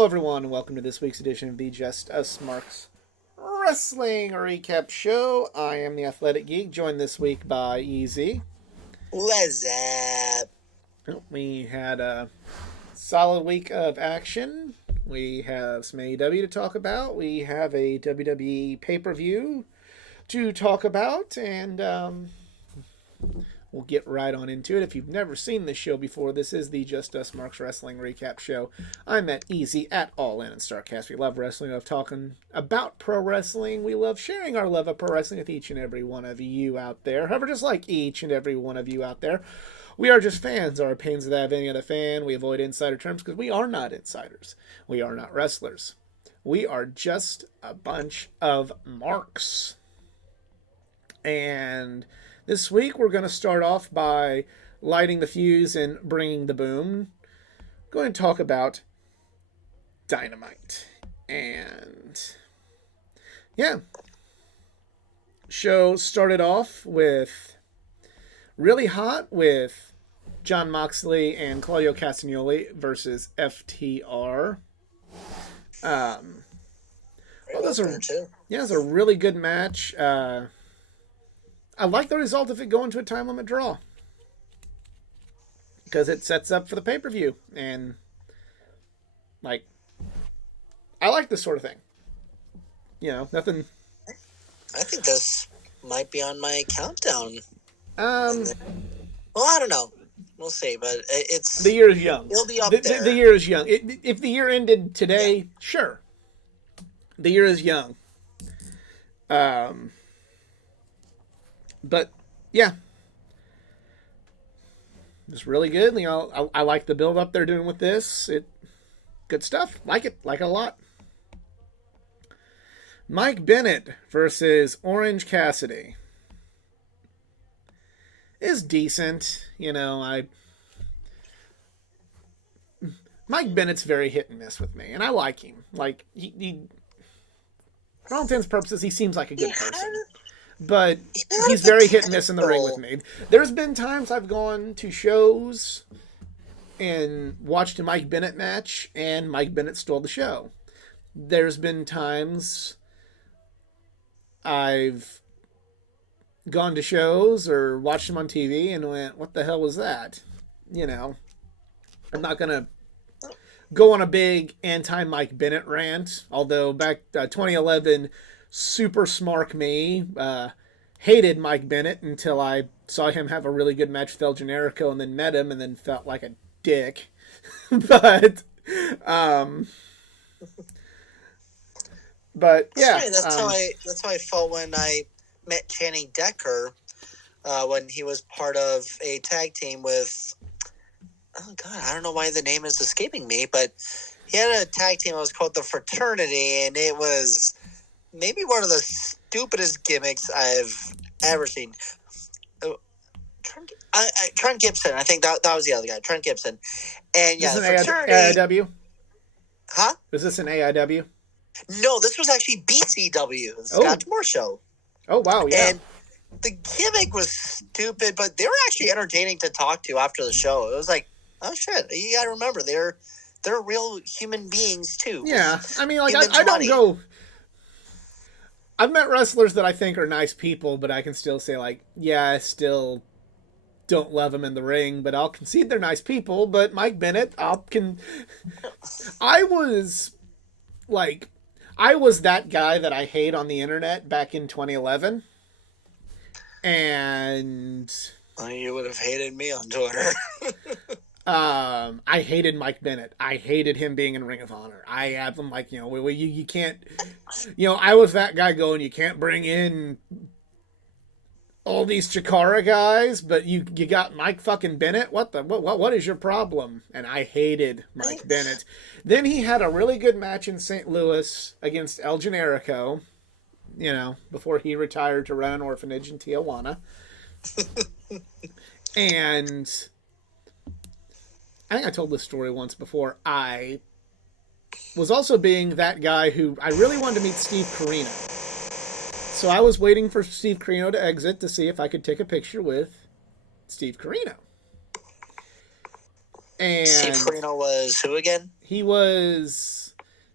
Hello, everyone, and welcome to this week's edition of the Just Us Marks Wrestling Recap Show. I am the Athletic Geek, joined this week by Easy. What's up? We had a solid week of action. We have some AEW to talk about. We have a WWE pay-per-view to talk about, and we'll get right on into it. If you've never seen this show before, this is the Just Us Marks Wrestling Recap Show. I'm at Easy at All In and Starcast. We love wrestling. We love talking about pro wrestling. We love sharing our love of pro wrestling with each and every one of you out there. However, just like each and every one of you out there, we are just fans. Our opinions of that of any other fan. We avoid insider terms because we are not insiders. We are not wrestlers. We are just a bunch of marks. And this week we're going to start off by lighting the fuse and bringing the boom. I'm going to talk about Dynamite. And yeah, show started off with really hot with Jon Moxley and Claudio Castagnoli versus FTR. Well, those are, yeah, it's a really good match. I like the result of it going to a time limit draw because it sets up for the pay-per-view, and like I like this sort of thing. You know, nothing. I think this might be on my countdown. Well, I don't know. We'll see, but it's the year is young. It'll be up there. The year is young. If the year ended today, yeah, sure. The year is young. But yeah, it's really good. You know, I like the build up they're doing with this. Good stuff. Like it a lot. Mike Bennett versus Orange Cassidy is decent. You know, Mike Bennett's very hit and miss with me, and I like him. Like he for all intents and purposes, he seems like a good person. But he's very hit and miss in the ring with me. There's been times I've gone to shows and watched a Mike Bennett match, and Mike Bennett stole the show. There's been times I've gone to shows or watched him on TV and went, what the hell was that? You know, I'm not going to go on a big anti-Mike Bennett rant, although back 2011, super smart me hated Mike Bennett until I saw him have a really good match with El Generico and then met him and then felt like a dick. but yeah, that's how I felt when I met Channing Decker when he was part of a tag team with, oh god, I don't know why the name is escaping me, but he had a tag team that was called the Fraternity, and it was maybe one of the stupidest gimmicks I've ever seen. Trent Gibson, I think that was the other guy, Trent Gibson. And yeah, the Fraternity. AIW? Huh? Was this an AIW? No, this was actually BCW, the Scott Moore show. Oh, wow, yeah. And the gimmick was stupid, but they were actually entertaining to talk to after the show. It was like, oh shit, you gotta remember, they're real human beings too. Yeah, I mean, like, I don't go... I've met wrestlers that I think are nice people, but I can still say, like, yeah, I still don't love them in the ring, but I'll concede they're nice people. But Mike Bennett, I was that guy that I hate on the internet back in 2011. And you would have hated me on Twitter. I hated Mike Bennett. I hated him being in Ring of Honor. I had them like, you know, you can't, you know, I was that guy going, you can't bring in all these Chikara guys, but you got Mike fucking Bennett? What is your problem? And I hated Mike Bennett. Then he had a really good match in St. Louis against El Generico, you know, before he retired to run an orphanage in Tijuana. And I think I told this story once before. I was also being that guy who I really wanted to meet Steve Corino. So I was waiting for Steve Corino to exit to see if I could take a picture with Steve Corino. And Steve Corino was who again? He was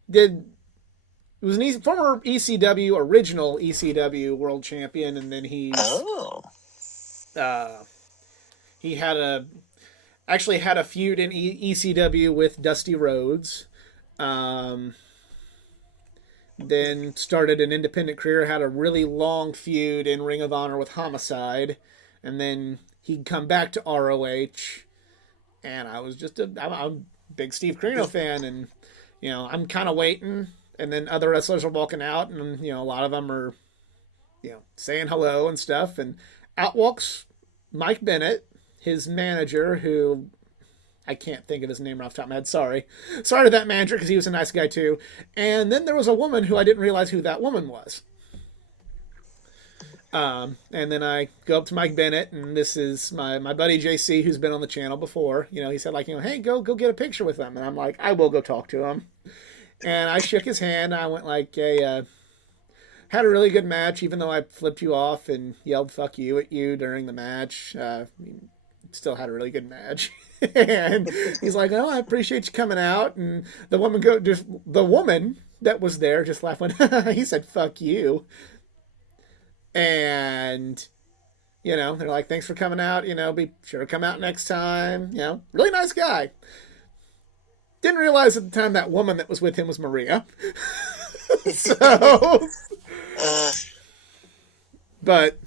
did he was an former ECW, original ECW world champion, and then Oh. uh, he had a actually had a feud in ECW with Dusty Rhodes. Um, then started an independent career, had a really long feud in Ring of Honor with Homicide, and then he'd come back to ROH. And I was I'm a big Steve Corino fan, and I'm kind of waiting. And then other wrestlers are walking out, and a lot of them are saying hello and stuff. And out walks Mike Bennett, his manager, who I can't think of his name off the top of my head. Sorry to that manager, because he was a nice guy too. And then there was a woman who I didn't realize who that woman was. And then I go up to Mike Bennett, and this is my buddy JC, who's been on the channel before. He said hey, go get a picture with him. And I'm like, I will go talk to him. And I shook his hand. I went like, hey, had a really good match, even though I flipped you off and yelled "fuck you" at you during the match. Still had a really good match. And he's like, oh, I appreciate you coming out. And the woman that was there just laughed when he said "fuck you." And they're like, thanks for coming out, be sure to come out next time. Really nice guy. Didn't realize at the time that woman that was with him was Maria. So but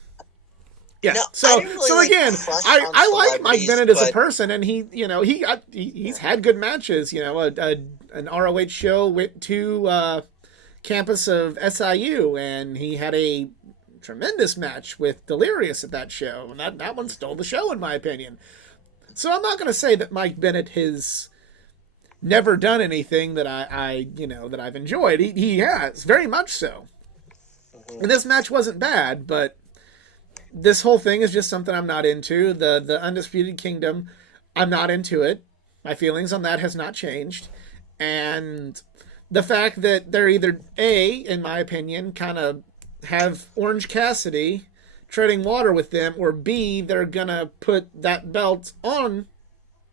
yeah, no, so again, I like Mike Bennett as a person, and he's had good matches. An ROH show went to campus of SIU, and he had a tremendous match with Delirious at that show, and that one stole the show in my opinion. So I'm not going to say that Mike Bennett has never done anything that that I've enjoyed. He has, very much so. Mm-hmm. And this match wasn't bad, but this whole thing is just something I'm not into. The Undisputed Kingdom, I'm not into it. My feelings on that has not changed. And the fact that they're either A, in my opinion, kind of have Orange Cassidy treading water with them, or B, they're gonna put that belt on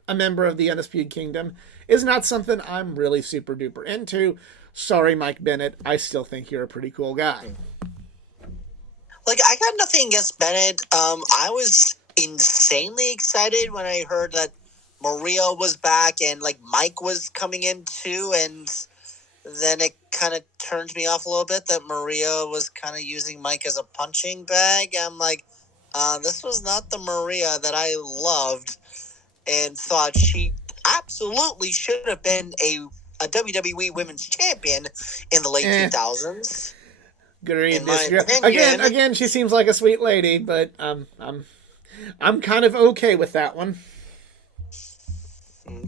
a member of the Undisputed Kingdom, is not something I'm really super duper into. Sorry, Mike Bennett. I still think you're a pretty cool guy. Like, I got nothing against Bennett. I was insanely excited when I heard that Maria was back and like Mike was coming in too, and then it kind of turned me off a little bit that Maria was kind of using Mike as a punching bag. I'm like, this was not the Maria that I loved and thought she absolutely should have been a WWE Women's Champion in the late 2000s. Agreed. Again, she seems like a sweet lady, but I'm kind of okay with that one.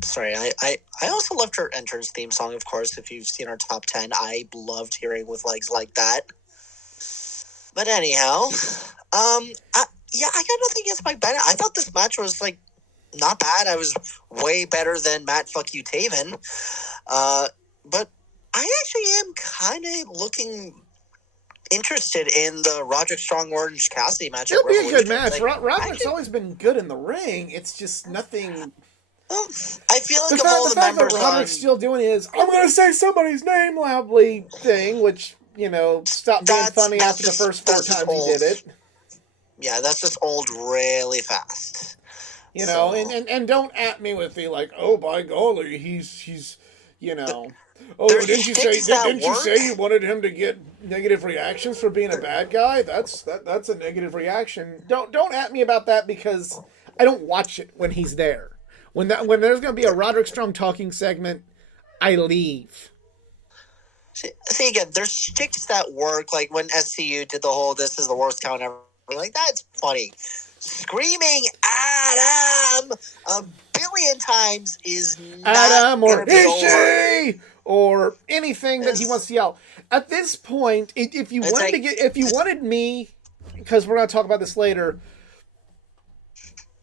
Sorry, I also loved her entrance theme song, of course. If you've seen our top 10, I loved hearing With Legs Like That. But anyhow, I got nothing against Mike Bennett. I thought this match was like not bad. I was way better than Matt Fuck You Taven. But I actually am kind of looking interested in the Roderick Strong Orange Cassidy match. It'll be a good match. Roderick's always been good in the ring. It's just nothing. Well, I feel like the fact that Roderick's still doing his "I'm going to say somebody's name loudly" thing, which stopped being funny after the first 4 times he did it. Yeah, that's just old really fast. And don't at me with the like, oh by golly, he's oh, didn't you say you wanted him to get negative reactions for being a bad guy? That's a negative reaction. Don't at me about that, because I don't watch it when he's there. When there's going to be a Roderick Strong talking segment, I leave. See again, there's shticks that work. Like when SCU did the whole "this is the worst count ever," like that's funny. Screaming Adam a billion times is not Adam or Ishii or anything that he wants to yell. At this point, if you wanted me, because we're going to talk about this later,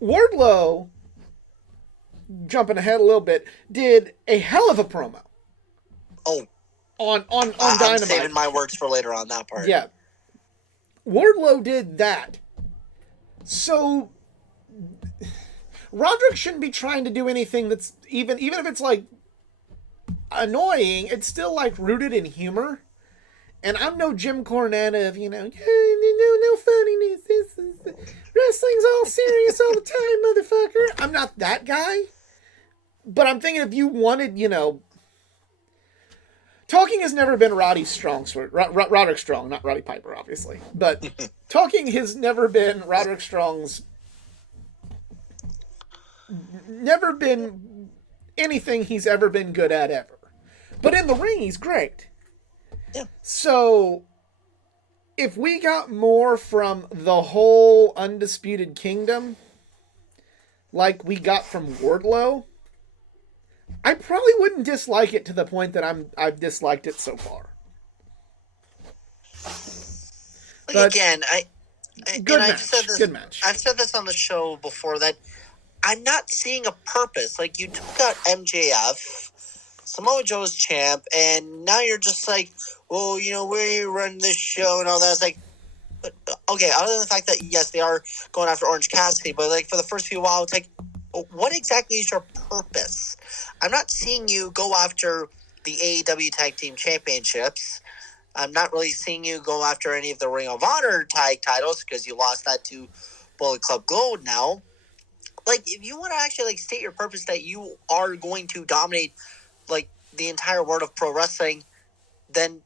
Wardlow, jumping ahead a little bit, did a hell of a promo. Oh, on Dynamite. I'm saving my words for later on that part. Yeah, Wardlow did that. So Roderick shouldn't be trying to do anything that's even if it's like annoying, it's still like rooted in humor. And I'm no Jim Cornette of, no funniness. Wrestling's all serious all the time, motherfucker. I'm not that guy. But I'm thinking if you wanted, talking has never been Roddy Strong's, Roderick Strong, not Roddy Piper, obviously. But talking has never been Roderick Strong's, never been anything he's ever been good at ever. But in the ring, he's great. Yeah. So, if we got more from the whole Undisputed Kingdom, like we got from Wardlow, I probably wouldn't dislike it to the point that I've disliked it so far. But again, good match. I've said this on the show before that I'm not seeing a purpose. Like, you took out MJF, Samoa Joe's champ, and now you're just like, well, we run this show and all that. It's like, okay, other than the fact that, yes, they are going after Orange Cassidy, but like for the first few while, it's like, what exactly is your purpose? I'm not seeing you go after the AEW Tag Team Championships. I'm not really seeing you go after any of the Ring of Honor tag titles because you lost that to Bullet Club Gold now. Like, if you want to actually like state your purpose that you are going to dominate like the entire world of pro wrestling, then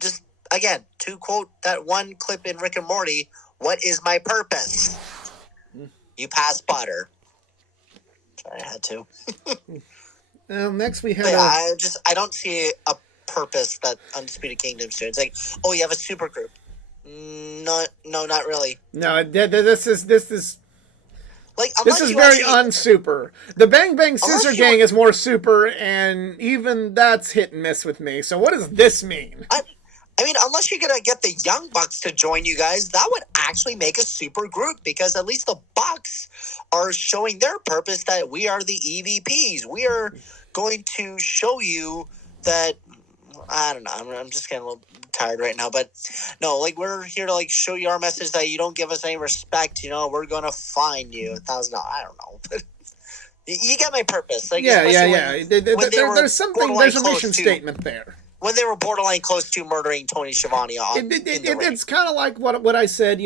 just, again, to quote that one clip in Rick and Morty, what is my purpose? You pass butter. Sorry, I had to. Next we have. I don't see a purpose that Undisputed Kingdom's doing. It's like, oh, you have a super group. No, not really. No, this is like, this is very unsuper. The Bang Bang Scissor Gang is more super, and even that's hit and miss with me. So what does this mean? I mean, unless you're going to get the Young Bucks to join you guys, that would actually make a super group, because at least the Bucks are showing their purpose that we are the EVPs. We are going to show you that, I don't know, I'm just getting a little tired right now, but no, like, we're here to like show you our message that you don't give us any respect, we're going to fine you $1,000. I don't know, but you get my purpose. Like, yeah. There's a mission statement there. When they were borderline close to murdering Tony Schiavone it's kind of like what I said,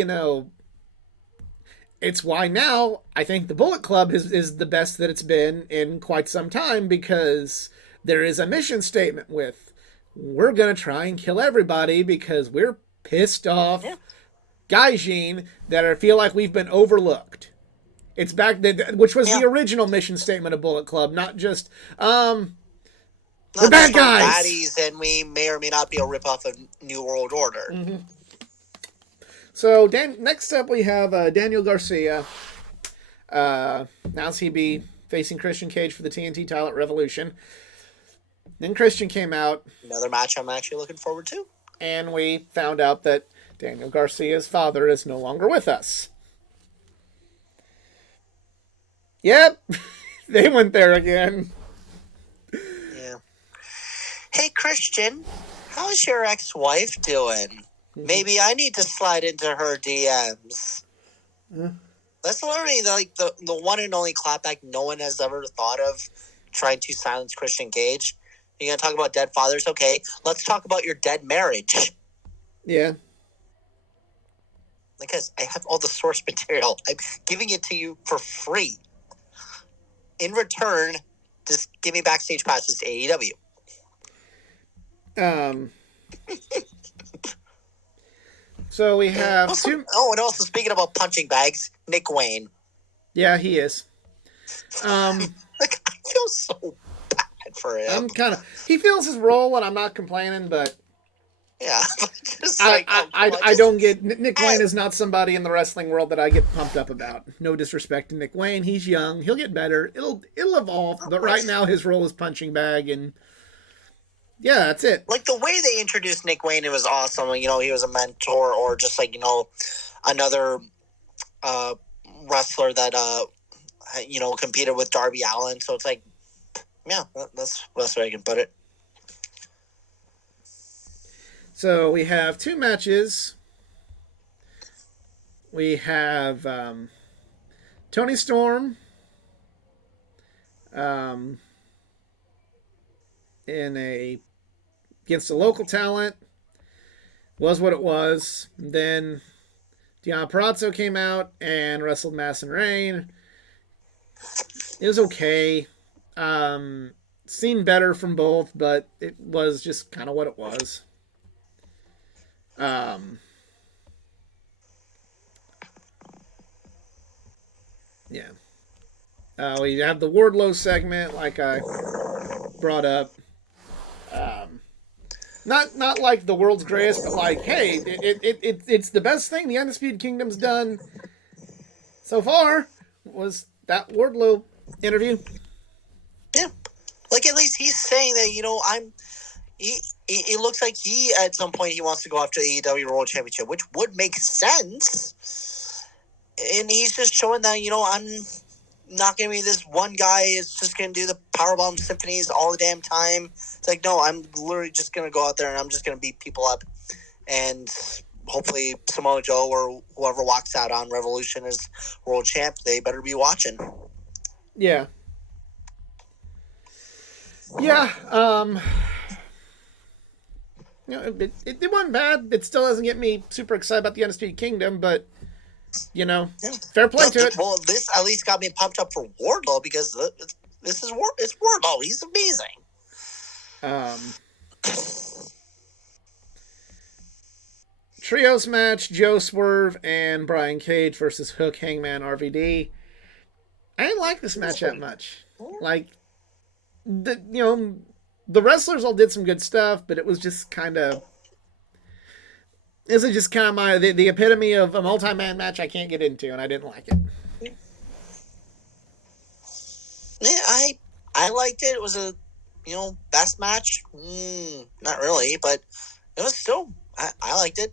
it's why now I think the Bullet Club is the best that it's been in quite some time, because there is a mission statement with, we're going to try and kill everybody because we're pissed off Gaijin that feel like we've been overlooked. It's back, which was the original mission statement of Bullet Club, not just, we're bad guys. Baddies, and we may or may not be a ripoff of New World Order. Mm-hmm. So next up we have Daniel Garcia. Now he be facing Christian Cage for the TNT title at Revolution. Then Christian came out. Another match I'm actually looking forward to. And we found out that Daniel Garcia's father is no longer with us. Yep. They went there again. Hey, Christian, how's your ex-wife doing? Maybe I need to slide into her DMs. That's literally like the one and only clapback no one has ever thought of trying to silence Christian Cage. You're going to talk about dead fathers? Okay, let's talk about your dead marriage. Yeah. Because I have all the source material. I'm giving it to you for free. In return, just give me backstage passes to AEW. So we have two. Oh, and also speaking about punching bags, Nick Wayne. Yeah, he is. I feel so bad for him. He feels his role, and I'm not complaining, but yeah, I don't get Nick Wayne is not somebody in the wrestling world that I get pumped up about. No disrespect to Nick Wayne, he's young, he'll get better, it'll evolve, but right now his role is punching bag, and yeah, that's it. Like, the way they introduced Nick Wayne, it was awesome. He was a mentor, or just like, another wrestler that, competed with Darby Allin. So it's like, yeah, that's the best way I can put it. So we have two matches. We have Tony Storm against a local talent. Was what it was. Then Deonna Purrazzo came out and wrestled Madison Rayne. It was okay. Seen better from both, but it was just kind of what it was. Yeah. We have the Wardlow segment, like I brought up. Not like the world's greatest, but like, hey, it's the best thing the Undisputed Kingdom's done so far. Was that Wardlow interview? Yeah, like at least he's saying that it looks like he at some point he wants to go after the AEW World Championship, which would make sense. And he's just showing that I'm not going to be this one guy is just going to do the powerbomb symphonies all the damn time. It's like, no, I'm literally just going to go out there and I'm just going to beat people up. And hopefully Samoa Joe or whoever walks out on Revolution as world champ, they better be watching. Yeah. Yeah. It wasn't bad. It still doesn't get me super excited about the Undisputed Kingdom, but fair play to it. Well, this at least got me pumped up for Wardlow because it's Wardlow. He's amazing. Trios match: Joe Swerve and Brian Cage versus Hook, Hangman, RVD. I didn't like this match that much. Like, the wrestlers all did some good stuff, but it was just kind of. This is just kind of the epitome of a multi-man match I can't get into, and I didn't like it. Yeah, I liked it. It was a best match. Not really, but it was still I liked it.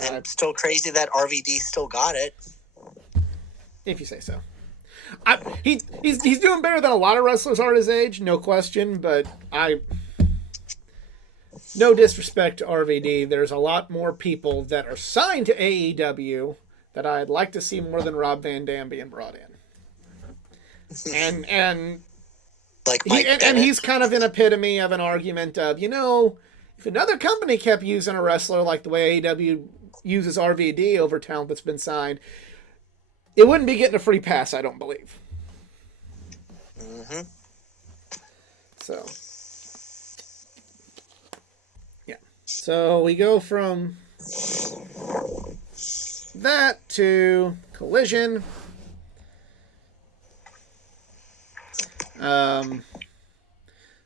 And it's still crazy that RVD still got it. If you say so. He's doing better than a lot of wrestlers are at his age, no question, but no disrespect to RVD. There's a lot more people that are signed to AEW that I'd like to see more than Rob Van Dam being brought in. And like and he's kind of an epitome of an argument of, if another company kept using a wrestler like the way AEW uses RVD over talent that's been signed, it wouldn't be getting a free pass, I don't believe. Mm-hmm. So, yeah. So we go from that to Collision.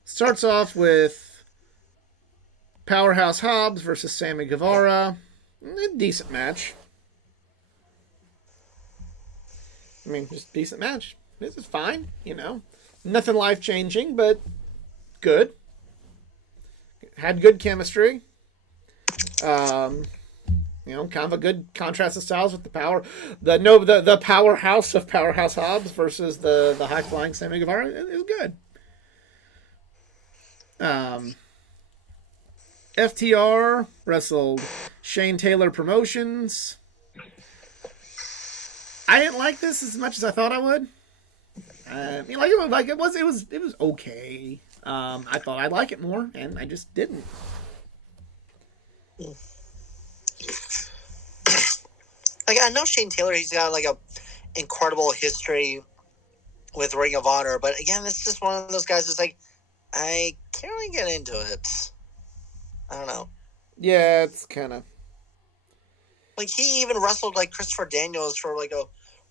Starts off with Powerhouse Hobbs versus Sammy Guevara. A decent match. I mean, just a decent match. This is fine, Nothing life-changing, but good. Had good chemistry. Kind of a good contrast of styles with the powerhouse of Powerhouse Hobbs versus the high-flying Sammy Guevara. It was good. FTR wrestled Shane Taylor Promotions. I didn't like this as much as I thought I would. It was okay. I thought I'd like it more, and I just didn't. Like, I know Shane Taylor, he's got like a incredible history with Ring of Honor, but again, it's just one of those guys that's like, I can't really get into it. I don't know. Yeah, it's kind of like he even wrestled like Christopher Daniels for like a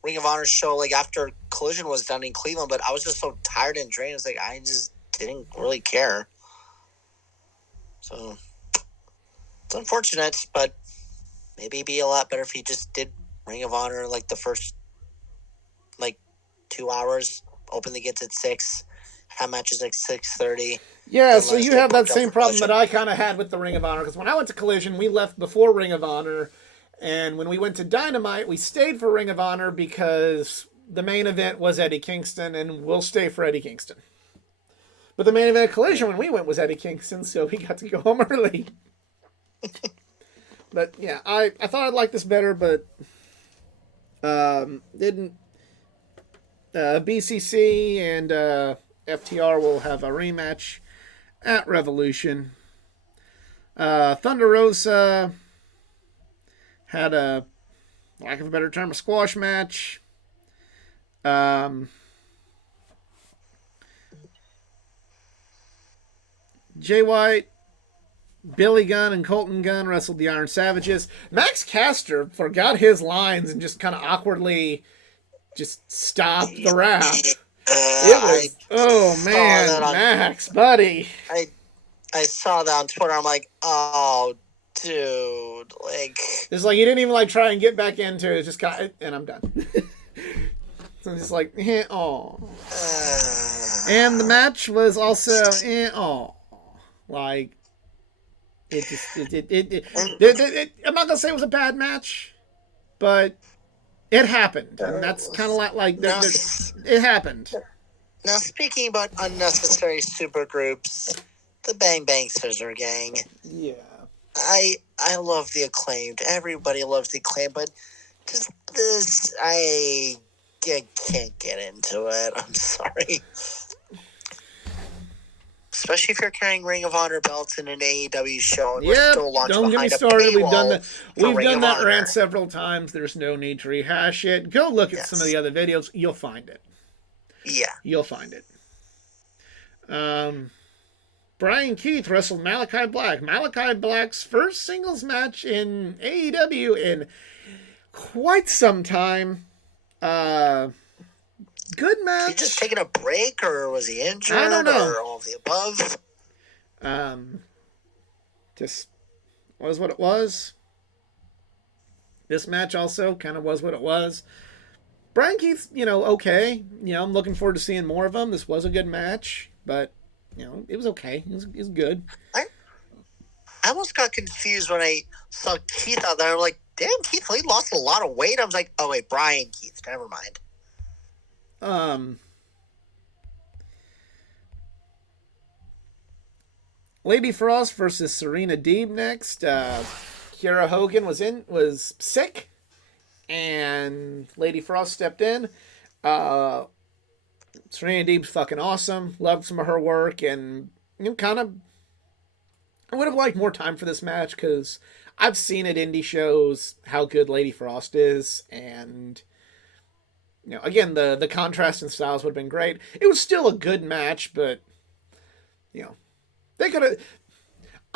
Ring of Honor show like after Collision was done in Cleveland, but I was just so tired and drained. It's like I just didn't really care. So it's unfortunate, but maybe it'd be a lot better if he just did Ring of Honor like the first like 2 hours, open the gates at 6, have matches like 6:30. Yeah, so you have that same problem that I kind of had with the Ring of Honor, because when I went to Collision, we left before Ring of Honor, and when we went to Dynamite, we stayed for Ring of Honor because the main event was Eddie Kingston, and we'll stay for Eddie Kingston. But the main event of Collision when we went was Eddie Kingston, so we got to go home early. But yeah, I thought I'd like this better, but didn't. BCC and FTR will have a rematch at Revolution. Thunder Rosa had a, lack of a better term, a squash match. Jay White, Billy Gunn, and Colton Gunn wrestled the Iron Savages. Max Caster forgot his lines and just kind of awkwardly just stopped the rap. Oh man, Max, buddy. I saw that on Twitter. I'm like, oh, dude, like it's like he didn't even like try and get back into it. It's just got, and I'm done. So I'm just like, oh. And the match was also, oh, like it just I'm not gonna say it was a bad match, but it happened, and that's kind of like it happened. Now, speaking about unnecessary supergroups, the Bang Bang Scissor Gang. Yeah. I love the Acclaimed. Everybody loves the Acclaimed, but just this, I can't get into it. I'm sorry. Especially if you're carrying Ring of Honor belts in an AEW show and we're still launched don't get me started. We've done that rant Honor. several times. There's no need to rehash it. Go look at some of the other videos. You'll find it. Yeah. You'll find it. Brian Keith wrestled Malachi Black. Malachi Black's first singles match in AEW in quite some time. Good match. He just taking a break, or was he injured? I don't know. Or all of the above? Just was what it was. This match also kind of was what it was. Brian Keith's, okay. I'm looking forward to seeing more of him. This was a good match, but, it was okay. It was good. I almost got confused when I saw Keith out there. I'm like, damn, Keith Lee lost a lot of weight. I was like, oh, wait, Brian Keith. Never mind. Lady Frost versus Serena Deeb next. Kiera Hogan was sick, and Lady Frost stepped in. Serena Deeb's fucking awesome. Loved some of her work, and kind of, I would have liked more time for this match because I've seen at indie shows how good Lady Frost is, and again, the contrast in styles would have been great. It was still a good match, but they could have.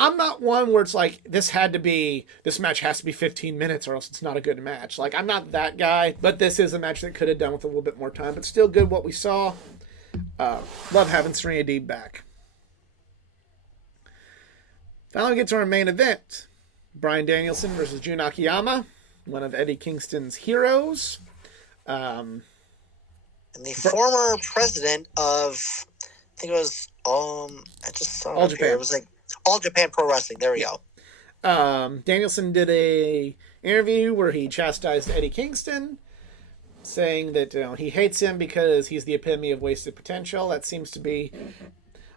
I'm not one where it's like this match has to be 15 minutes or else it's not a good match. Like, I'm not that guy, but this is a match that could have done with a little bit more time, but still good what we saw. Love having Serena Deeb back. Finally, we get to our main event: Bryan Danielson versus Jun Akiyama, one of Eddie Kingston's heroes. And the former president of, I think it was, I just saw All Japan. Here. It was like All Japan Pro Wrestling. There we go. Danielson did a interview where he chastised Eddie Kingston, saying that he hates him because he's the epitome of wasted potential. That seems to be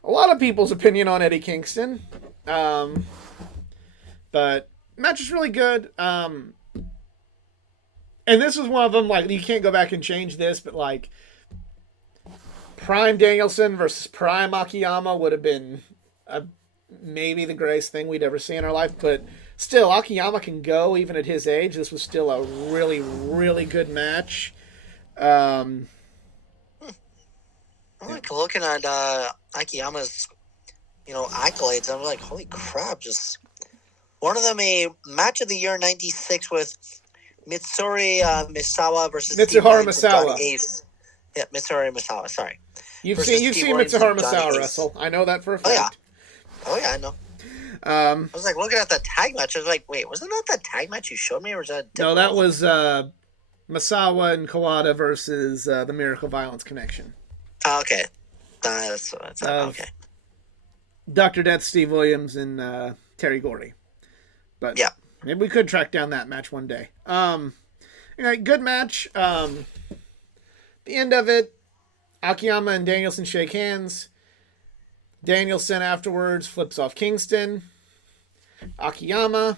a lot of people's opinion on Eddie Kingston. But match is really good. And this was one of them, like, you can't go back and change this, but like Prime Danielson versus Prime Akiyama would have been maybe the greatest thing we'd ever see in our life, but still, Akiyama can go even at his age. This was still a really, really good match. I'm like looking at Akiyama's, accolades. I'm like, holy crap! Just one of them, a match of the year '96 with Mitsuri Misawa versus Mitsuharu Misawa. Ace. Yeah, Mitsuri Misawa. Sorry. You've seen Mitsuharu Misawa wrestle. I know that for a fact. Oh yeah, I know. I was like looking at the tag match. I was like, wait, wasn't that the tag match you showed me, or was that? No, that was Misawa and Kawada versus the Miracle Violence Connection. Oh, okay. That's okay. Dr. Death, Steve Williams, and Terry Gordy. But yeah, maybe we could track down that match one day. Good match. The end of it, Akiyama and Danielson shake hands. Danielson afterwards flips off Kingston. Akiyama,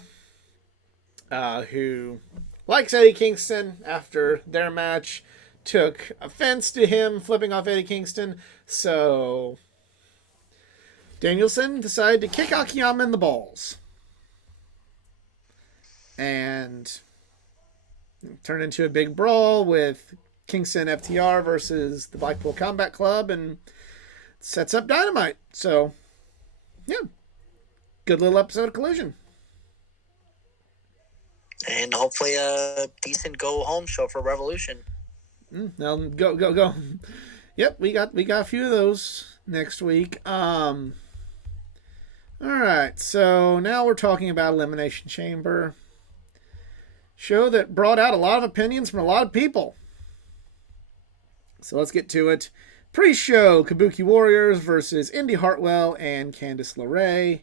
who likes Eddie Kingston after their match, took offense to him flipping off Eddie Kingston. So Danielson decided to kick Akiyama in the balls. And turn into a big brawl with Kingston FTR versus the Blackpool Combat Club, and sets up Dynamite. So, yeah, good little episode of Collision. And hopefully a decent go-home show for Revolution. Now go. Yep, we got a few of those next week. All right, so now we're talking about Elimination Chamber. Show that brought out a lot of opinions from a lot of people. So let's get to it. Pre-show, Kabuki Warriors versus Indy Hartwell and Candice LeRae.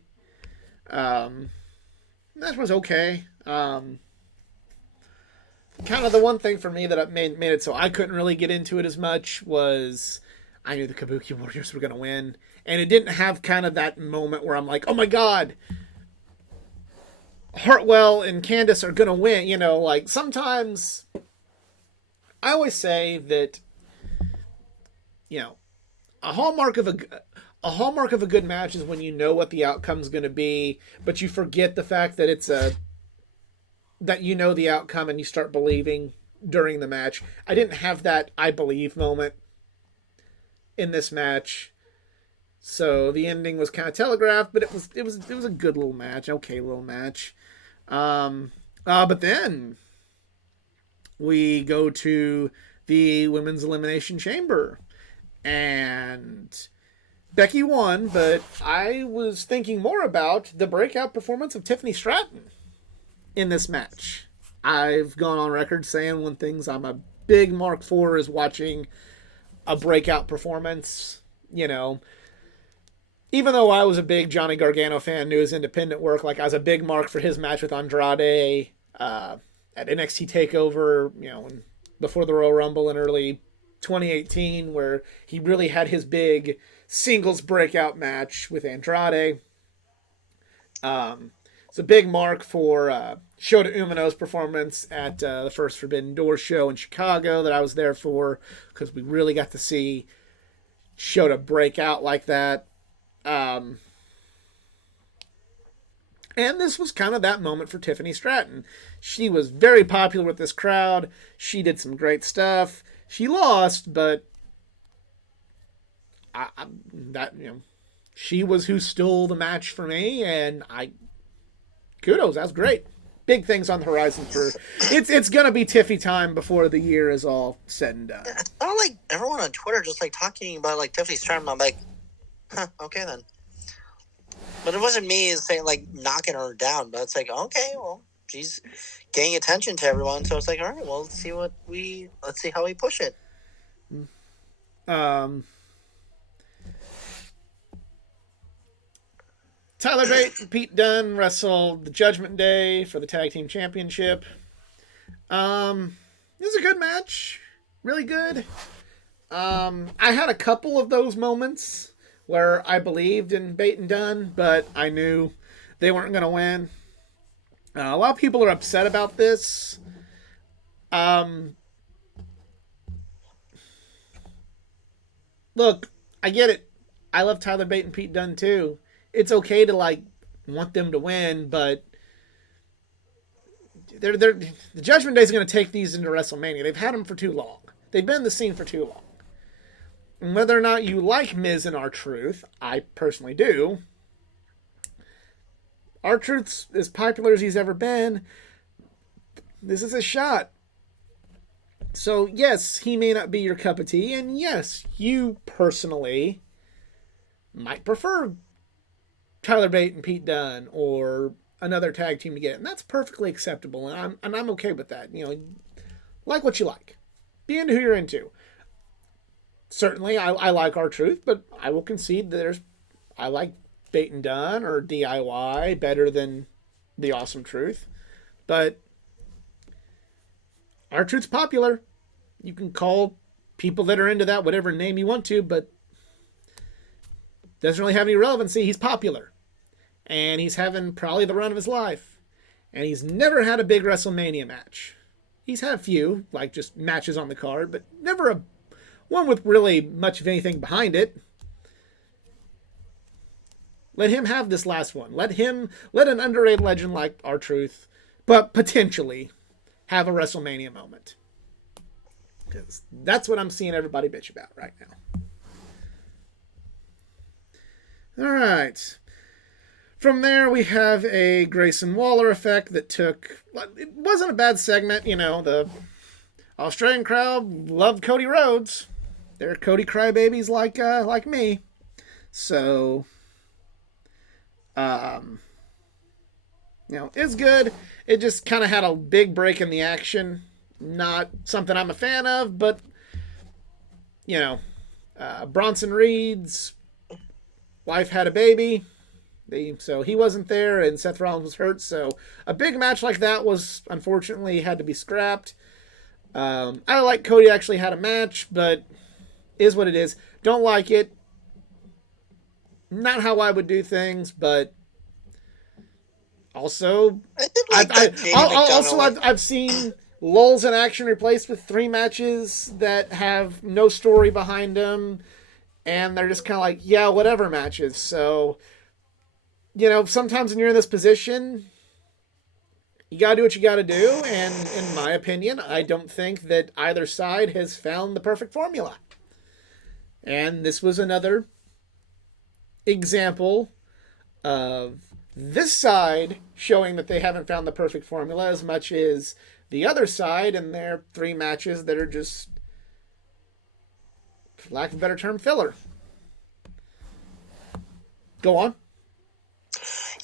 That was okay. Kind of the one thing for me that made it so I couldn't really get into it as much was I knew the Kabuki Warriors were going to win. And it didn't have kind of that moment where I'm like, oh my God, Hartwell and Candice are going to win. You know, like sometimes I always say that, you know, a hallmark of a good match is when you know what the outcome's going to be, but you forget the fact that that you know the outcome and you start believing during the match. I didn't have that I believe moment in this match. So the ending was kind of telegraphed, but it was a good little match, okay little match. But then we go to the Women's Elimination Chamber, and Becky won, but I was thinking more about the breakout performance of Tiffany Stratton in this match. I've gone on record saying one things I'm a big mark for is watching a breakout performance. You know, even though I was a big Johnny Gargano fan, knew his independent work, like I was a big mark for his match with Andrade at NXT TakeOver, you know, before the Royal Rumble in early 2018, where he really had his big singles breakout match with Andrade. It's a big mark for Shota Umino's performance at the first Forbidden Door show in Chicago that I was there for, because we really got to see Shota break out like that. And this was kind of that moment for Tiffany Stratton. She was very popular with this crowd. She did some great stuff. She lost, but she was who stole the match for me, and kudos. That was great. Big things on the horizon for it's gonna be Tiffy time before the year is all said and done. I don't like everyone on Twitter just like talking about like Tiffany Stratton. I'm like, huh, okay then. But it wasn't me saying like knocking her down, but it's like, okay, well, she's getting attention to everyone, so it's like, all right, well, let's see how we push it. Tyler Bate and Pete Dunne wrestled the Judgment Day for the Tag Team Championship. It was a good match. Really good. I had a couple of those moments where I believed in Bate and Dunne, but I knew they weren't going to win. A lot of people are upset about this. Look, I get it. I love Tyler Bate and Pete Dunne too. It's okay to like want them to win, but the Judgment Day is going to take these into WrestleMania. They've had them for too long. They've been in the scene for too long. And whether or not you like Miz and R-Truth, I personally do. R-Truth's as popular as he's ever been. This is a shot. So yes, he may not be your cup of tea, and yes, you personally might prefer Tyler Bate and Pete Dunne or another tag team to get it. And that's perfectly acceptable, and I'm okay with that. You know, like what you like. Be into who you're into. Certainly, I like R-Truth, but I will concede that I like Bate and Dunne or DIY better than the Awesome Truth. But R-Truth's popular. You can call people that are into that whatever name you want to, but doesn't really have any relevancy. He's popular. And he's having probably the run of his life. And he's never had a big WrestleMania match. He's had a few, like just matches on the card, but never a one with really much of anything behind it. Let him have this last one. Let an underrated legend like R-Truth, but potentially have a WrestleMania moment. Because that's what I'm seeing everybody bitch about right now. All right. From there, we have a Grayson Waller effect that took... It wasn't a bad segment. You know, the Australian crowd loved Cody Rhodes. They're Cody crybabies like me. So... you know, it's good. It just kind of had a big break in the action. Not something I'm a fan of, but, you know, Bronson Reed's wife had a baby. So he wasn't there, and Seth Rollins was hurt. So a big match like that was, unfortunately, had to be scrapped. I like Cody actually had a match, but is what it is. Don't like it. Not how I would do things, but also, I've seen lulls in action replaced with 3 matches that have no story behind them, and they're just kind of like, yeah, whatever matches. So, you know, sometimes when you're in this position, you gotta do what you gotta do, and in my opinion, I don't think that either side has found the perfect formula. And this was another example of this side showing that they haven't found the perfect formula as much as the other side and their 3 matches that are just, for lack of a better term, filler. Go on.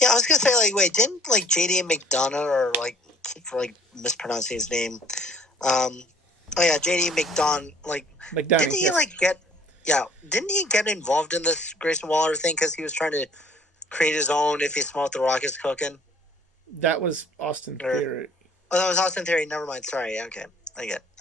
Yeah, I was gonna say, like, wait, didn't like JD McDonough, or like, keep like mispronouncing his name? Oh yeah, JD McDonough. Like, McDonough, didn't he didn't he get involved in this Grayson Waller thing because he was trying to create his own "If You Smell What the Rock Is Cooking"? That was Austin Theory. Oh, that was Austin Theory. Never mind. Sorry. Okay,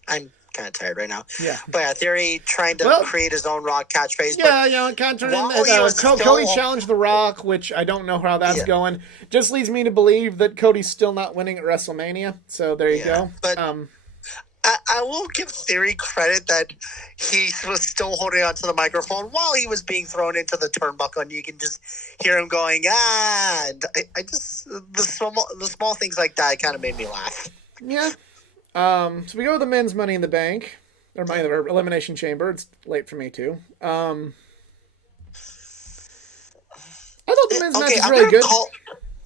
I'm kind of tired right now. Yeah. But yeah, Theory trying to create his own Rock catchphrase. Yeah, you know, it kind of turned into Cody challenged The Rock, which I don't know how that's going. Just leads me to believe that Cody's still not winning at WrestleMania. So there you go. But I will give Theory credit that he was still holding onto the microphone while he was being thrown into the turnbuckle, and you can just hear him going, ah. And I just the small things like that kind of made me laugh. Yeah. So we go to the men's Money in the Bank, or Elimination Chamber. It's late for me too. I thought the men's match was really good.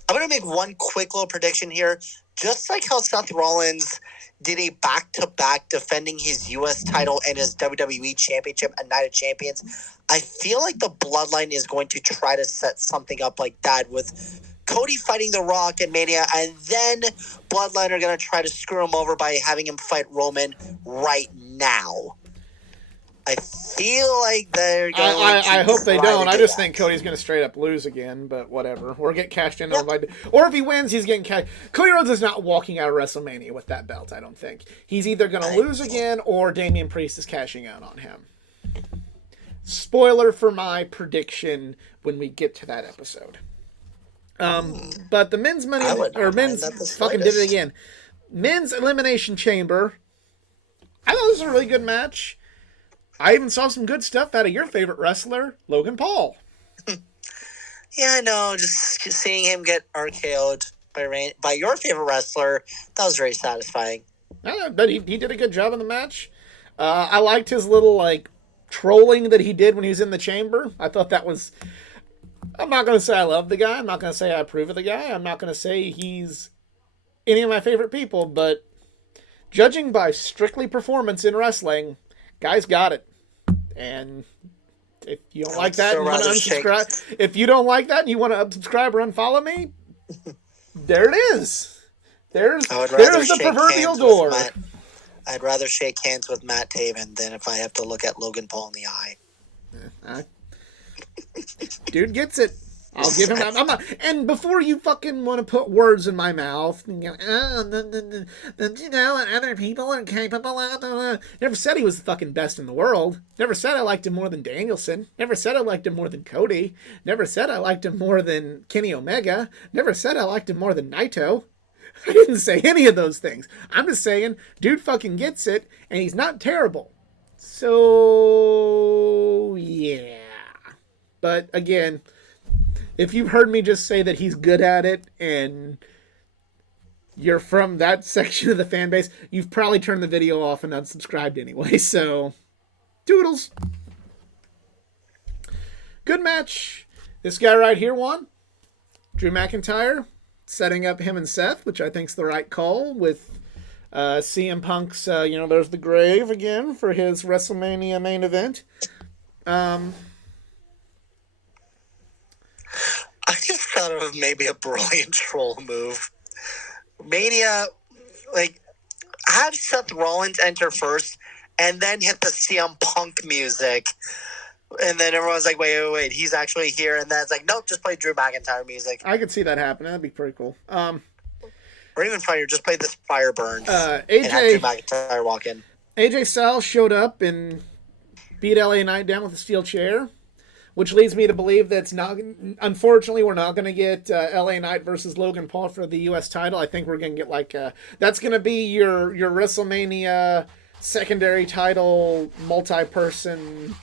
I'm going to make one quick little prediction here. Just like how Seth Rollins did a back-to-back defending his U.S. title and his WWE Championship at Night of Champions, I feel like the Bloodline is going to try to set something up like that with Cody fighting The Rock and Mania, and then Bloodline are going to try to screw him over by having him fight Roman right now. I feel like they're going I hope they don't. I just think Cody's going to straight up lose again, but whatever. Or get cashed in. Or if he wins, he's getting cashed. Cody Rhodes is not walking out of WrestleMania with that belt, I don't think. He's either going to lose again or Damian Priest is cashing out on him. Spoiler for my prediction when we get to that episode. But the men's money, or men's fucking did it again. Men's Elimination Chamber. I thought this was a really good match. I even saw some good stuff out of your favorite wrestler, Logan Paul. Yeah, I know. Just seeing him get RKO'd by your favorite wrestler, that was very satisfying. But he did a good job in the match. I liked his little, like, trolling that he did when he was in the chamber. I thought that was... I'm not going to say I love the guy. I'm not going to say I approve of the guy. I'm not going to say he's any of my favorite people. But judging by strictly performance in wrestling, guy's got it. And if you don't like that and want to unsubscribe, if you don't like that and you want to unsubscribe or unfollow me, there it is. There's the proverbial door. I'd rather shake hands with Matt Taven than if I have to look at Logan Paul in the eye. Dude gets it. I'll give him. I'm not. And before you fucking want to put words in my mouth, and go, you know, and other people are capable of. Never said he was the fucking best in the world. Never said I liked him more than Danielson. Never said I liked him more than Cody. Never said I liked him more than Kenny Omega. Never said I liked him more than Naito. I didn't say any of those things. I'm just saying, dude fucking gets it, and he's not terrible. So, yeah. But again, if you've heard me just say that he's good at it and you're from that section of the fan base, you've probably turned the video off and unsubscribed anyway. So, doodles. Good match. This guy right here won. Drew McIntyre setting up him and Seth, which I think's the right call with CM Punk's, there's the grave again for his WrestleMania main event. I just thought of maybe a brilliant troll move. Mania, have Seth Rollins enter first and then hit the CM Punk music. And then everyone's like, wait, he's actually here. And then it's like, nope, just play Drew McIntyre music. I could see that happening. That'd be pretty cool. Or even funnier, just play this Fire Burns AJ, and have Drew McIntyre walk in. AJ Styles showed up and beat LA Knight down with a steel chair, which leads me to believe that's not. Unfortunately, we're not going to get LA Knight versus Logan Paul for the U.S. title. I think we're going to get that's going to be your WrestleMania secondary title, multi-person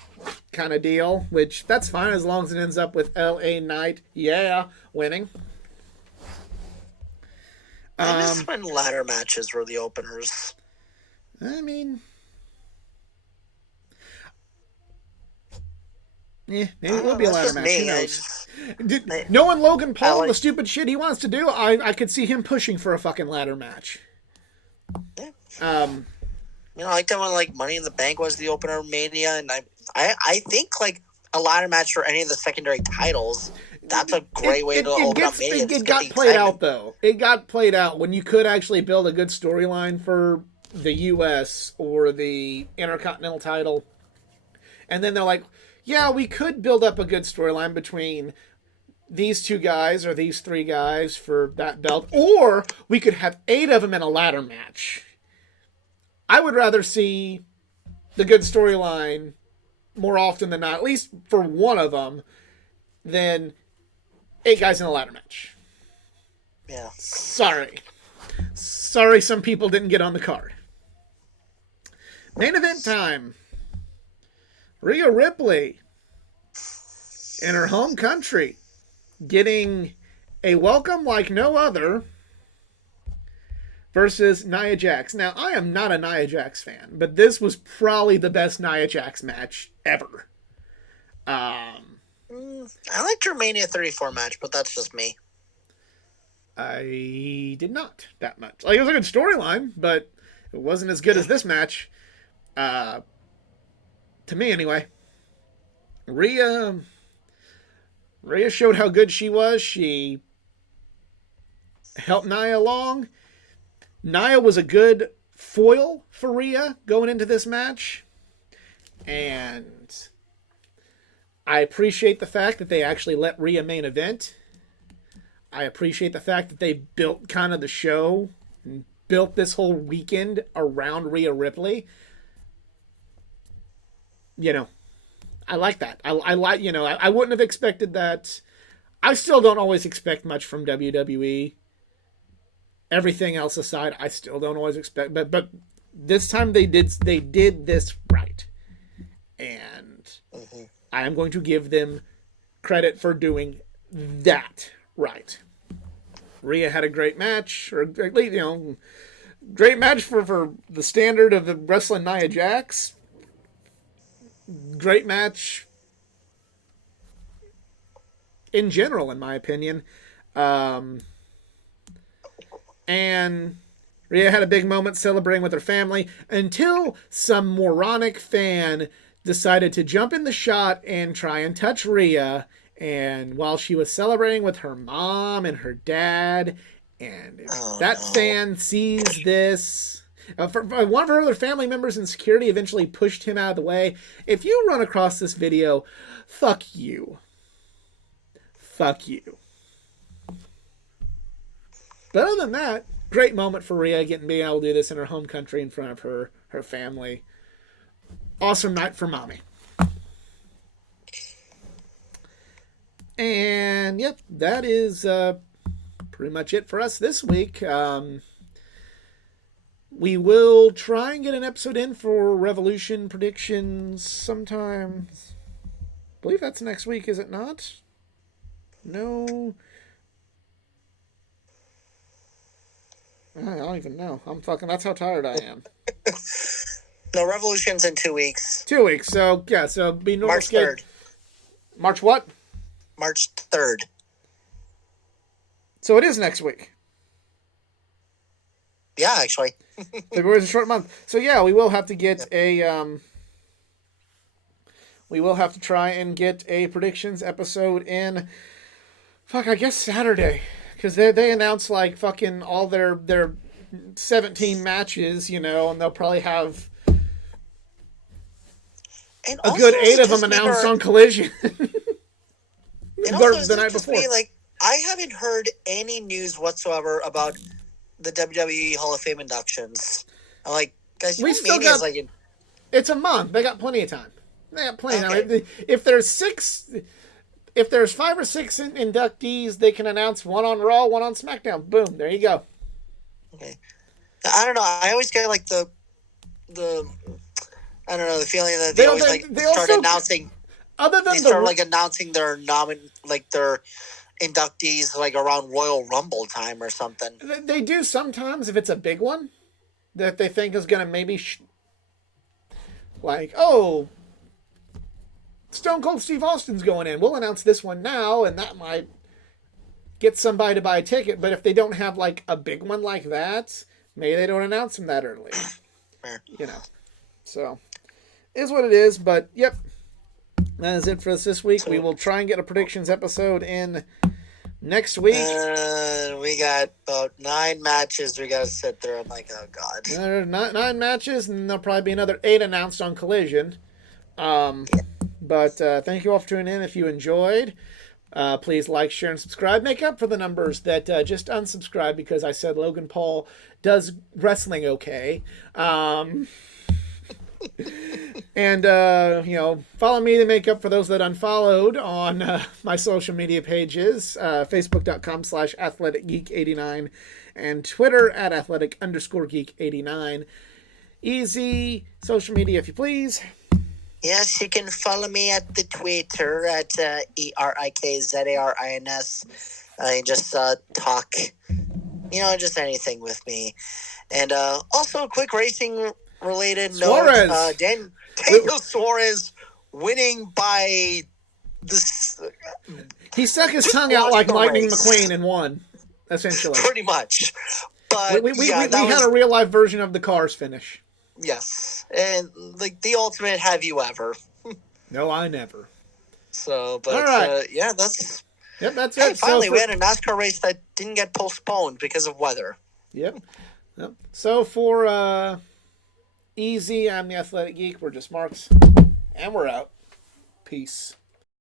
kind of deal, which that's fine as long as it ends up with LA Knight, winning. I just when ladder matches were the openers. I mean, maybe it will be a ladder match. Who knows? Knowing Logan Paul and the stupid shit he wants to do, I could see him pushing for a fucking ladder match. Yeah. I like that when Money in the Bank was the opener of Mania, and I think a ladder match for any of the secondary titles. That's a great way to open up Mania. It got played out, though. It got played out when you could actually build a good storyline for the U.S. or the Intercontinental title. And then they're like, yeah, we could build up a good storyline between these two guys or these three guys for that belt. Or we could have 8 of them in a ladder match. I would rather see the good storyline more often than not, at least for one of them, than 8 guys in a ladder match. Yeah. Sorry, some people didn't get on the card. Main event time. Rhea Ripley in her home country getting a welcome like no other versus Nia Jax. Now, I am not a Nia Jax fan, but this was probably the best Nia Jax match ever. I liked her Mania 34 match, but that's just me. I did not that much. It was a good storyline, but it wasn't as good as this match. To me, anyway. Rhea showed how good she was. She helped Nia along. Nia was a good foil for Rhea going into this match. And I appreciate the fact that they actually let Rhea main event. I appreciate the fact that they built kind of the show and built this whole weekend around Rhea Ripley. I like that. I like, I wouldn't have expected that. I still don't always expect much from WWE. Everything else aside, I still don't always expect, but this time they did this right. And I am going to give them credit for doing that right. Rhea had a great match, or great match for the standard of the wrestling Nia Jax. Great match in general, in my opinion. And Rhea had a big moment celebrating with her family until some moronic fan decided to jump in the shot and try and touch Rhea. And while she was celebrating with her mom and her dad, and fan sees this, one of her other family members in security eventually pushed him out of the way. If you run across this video, fuck you. Fuck you. But other than that, great moment for Rhea being able to do this in her home country in front of her family. Awesome night for mommy. And yep, that is pretty much it for us this week. We will try and get an episode in for Revolution predictions sometime. I believe that's next week, is it not? No. I don't even know. That's how tired I am. No, Revolution's in 2 weeks. 2 weeks. So, yeah, so be normal. March 3rd. March what? March 3rd. So it is next week. Yeah, actually. February's a short month. So, yeah, we will have to get we will have to try and get a predictions episode in, I guess Saturday. Because they announced, like, fucking all their 17 matches, and they'll probably have And a good 8 of them announced on Collision. And also, the night before. Like, I haven't heard any news whatsoever about the WWE Hall of Fame inductions. I'm like, guys, we still got, like it's a month. They got plenty of time. They got plenty of okay. time. If there's 5 or 6 inductees, they can announce one on Raw, one on SmackDown. Boom, there you go. Okay. I don't know. I always get like the I don't know, the feeling that they always start announcing. Other than they start announcing their their inductees like around Royal Rumble time or something. They do sometimes if it's a big one that they think is going to maybe Stone Cold Steve Austin's going in. We'll announce this one now, and that might get somebody to buy a ticket. But if they don't have like a big one like that, maybe they don't announce them that early. Fair. So is what it is. But yep. That is it for us this week. We will try and get a predictions episode in next week. We got about 9 matches we got to sit there. I'm like, oh, God. There are 9 matches, and there'll probably be another 8 announced on Collision. But thank you all for tuning in. If you enjoyed, please like, share, and subscribe. Make up for the numbers that just unsubscribe because I said Logan Paul does wrestling okay. And, follow me to make up for those that unfollowed on my social media pages, facebook.com/athleticgeek89 and Twitter @athletic_geek89. Easy social media, if you please. Yes, you can follow me at the Twitter at ERIKZARINS. You just talk, just anything with me. And also a quick racing related Suarez. note, Daniel Suarez winning by this. He stuck his tongue out like Lightning McQueen and won, essentially. Pretty much. But we had a real life version of the Cars finish. Yes, and like the ultimate have you ever. No, I never. So, but all right. that's. Yep, that's hey, it. Finally, we had a NASCAR race that didn't get postponed because of weather. Yep. So for Easy, I'm the Athletic Geek. We're just Marks, and we're out. Peace.